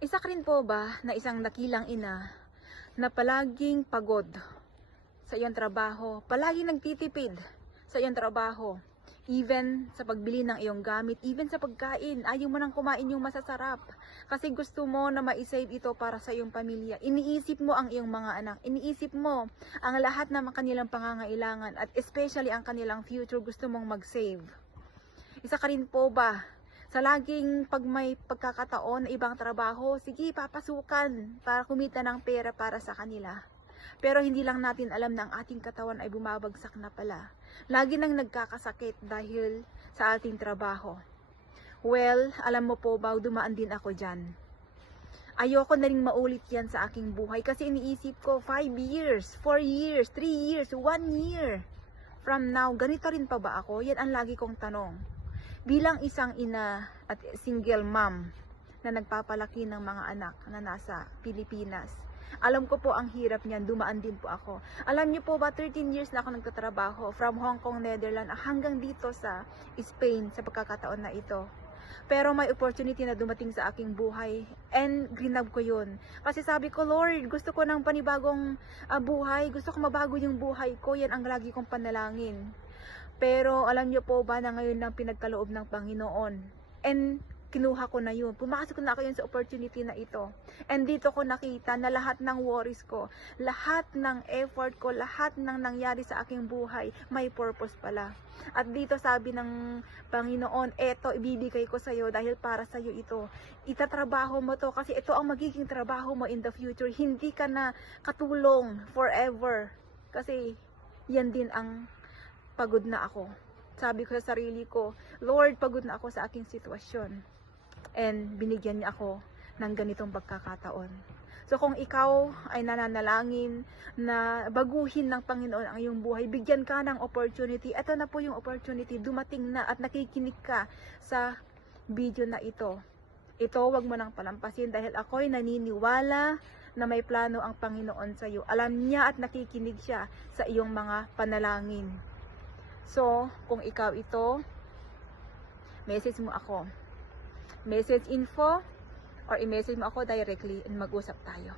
Isa ka rin po ba na isang dakilang ina na palaging pagod sa iyong trabaho, palaging nagtitipid sa iyong trabaho, even sa pagbili ng iyong gamit, even sa pagkain, ayaw mo nang kumain yung masasarap kasi gusto mo na ma-save ito para sa iyong pamilya. Iniisip mo ang iyong mga anak, iniisip mo ang lahat ng kanilang pangangailangan at especially ang kanilang future, gusto mong mag-save. Isa ka rin po ba sa laging pag may pagkakataon na ibang trabaho, sige papasukan para kumita ng pera para sa kanila. Pero hindi lang natin alam na ang ating katawan ay bumabagsak na pala. Lagi nang nagkakasakit dahil sa ating trabaho. Well, alam mo po ba, dumaan din ako dyan. Ayoko na rin maulit yan sa aking buhay kasi iniisip ko 5 years, 4 years, 3 years, 1 year from now, ganito rin pa ba ako? Yan ang lagi kong tanong. Bilang isang ina at single mom na nagpapalaki ng mga anak na nasa Pilipinas, alam ko po ang hirap niyan, dumaan din po ako. Alam niyo po ba, 13 years na ako nagtatrabaho from Hong Kong, Netherlands, hanggang dito sa Spain sa pagkakataon na ito. Pero may opportunity na dumating sa aking buhay and grinab ko yun. Kasi sabi ko, Lord, gusto ko ng panibagong buhay, gusto ko mabago yung buhay ko, yan ang lagi kong panalangin. Pero alam niyo po ba na ngayon lang pinagkaloob ng Panginoon and kinuha ko na yun. Pumasok na ako yun sa opportunity na ito. And dito ko nakita na lahat ng worries ko, lahat ng effort ko, lahat ng nangyari sa aking buhay, may purpose pala. At dito sabi ng Panginoon, eto ibibigay ko sa iyo dahil para sa iyo ito. Itatrabaho mo to kasi ito ang magiging trabaho mo in the future. Hindi ka na katulong forever. Kasi yan din ang pagod na ako. Sabi ko sa sarili ko, Lord, pagod na ako sa aking sitwasyon. And binigyan niya ako ng ganitong pagkakataon. So kung ikaw ay nananalangin na baguhin ng Panginoon ang iyong buhay, bigyan ka ng opportunity. Ito na po yung opportunity, dumating na at nakikinig ka sa video na ito. Ito, wag mo nang palampasin dahil ako'y naniniwala na may plano ang Panginoon sa iyo. Alam niya at nakikinig siya sa iyong mga panalangin. So, kung ikaw ito, message mo ako. Message info or i-message mo ako directly and mag-usap tayo.